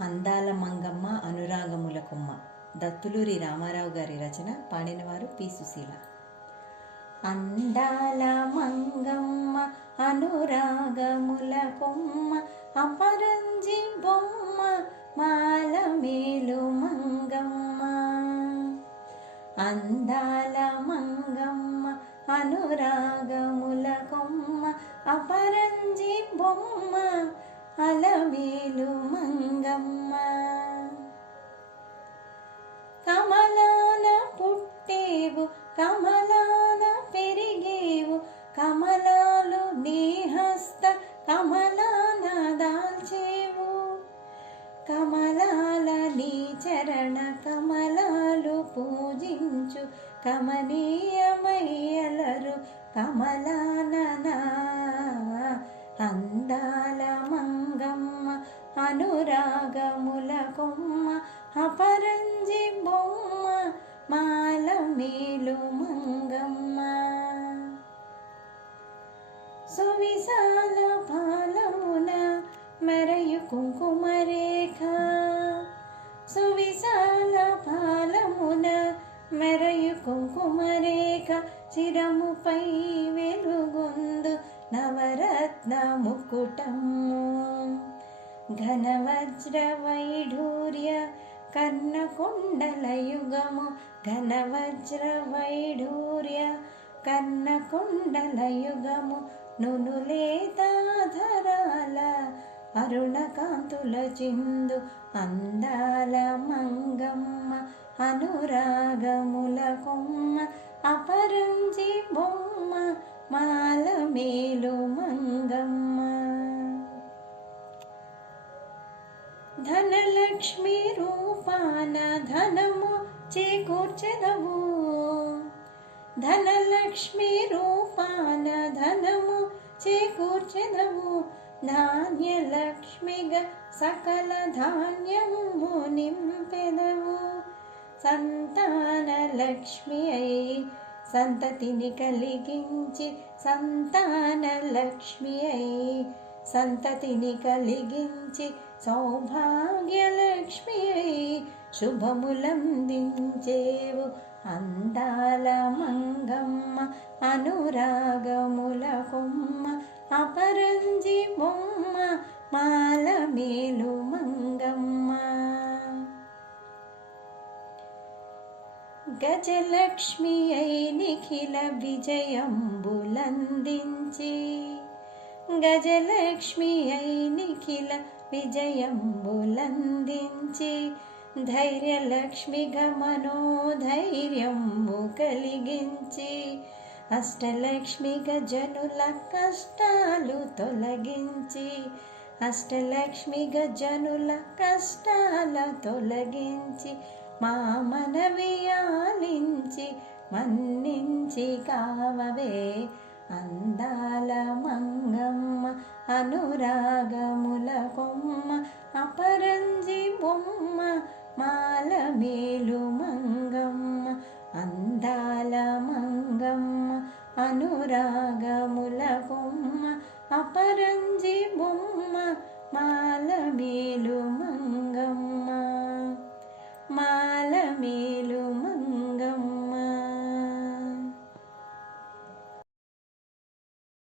అందాల మంగమ్మ అనురాగముల కొమ్మ. దత్తులూరి రామారావు గారి రచన పాడినవారు పి. సుశీల. అందాల మంగమ్మ అనురాగముల కొమ్మ అపరంజి బొమ్మ మాల మేలు మంగమ్మ. అందాల మంగమ్మ అనురాగముల కొమ్మ అపరంజి బొమ్మ అలమేలు చరణ కమలాలు పూజించు కమనీయమయ్యలరు కమలాననా. అందాల మంగమ్మ అనురాగముల కొమ్మ అపరంజి బొమ్మ మాల మేలు మంగమ్మ. సువిశాల పాలమున మెరయు కుంకుమ కుంకుమరేఖ చిరముపై వెలుగొందు నవరత్న ముకుటము. ఘనవజ్ర వైఢూర్య కర్ణకొండల యుగము ఘనవజ్ర వైఢూర్య కర్ణకొండల యుగము నునులేతాధరాల అరుణకాంతుల చిందు అందాల మంగమ్మ అనురాగముల కొమ్మ అపరంజి బొమ్మ మాల మేలు మంగమ్మ. ధనలక్ష్మి రూపాన ధనము చేకూర్చెదవు ధనలక్ష్మి రూపాన ధనము చేకూర్చెదవు ధాన్యలక్ష్మిగా సకల ధాన్యము నింపెదవు సంతాన లక్ష్మి అయి సంతతిని కలిగించి సంతాన లక్ష్మి అయి సంతతిని కలిగించి సౌభాగ్యలక్ష్మి అయి శుభములందించేవు అందాల మంగమ్మ అనురాగముల కొమ్మ అపరంజి గజలక్ష్మి అయి నిఖిల విజయంబులందించి. గజలక్ష్మి అయి నిఖిల విజయంబులందించి. ధైర్యలక్ష్మిగా మనోధైర్యంబు కలిగించి. అష్టలక్ష్మిగా జనుల కష్టాలు తొలగించి. అష్టలక్ష్మిగా జనుల కష్టాల తొలగించి. మా మనవియాలించి మన్నించి కావవే. అందాల మంగమ్మ అనురాగముల కొమ్మ అపరంజి బొమ్మ మాల మేలు మంగమ్మ. అందాల మంగమ్మ అనురాగముల కొమ్మ అపరంజి బొమ్మ మాల మేలు మంగమ్మ మాల మేలు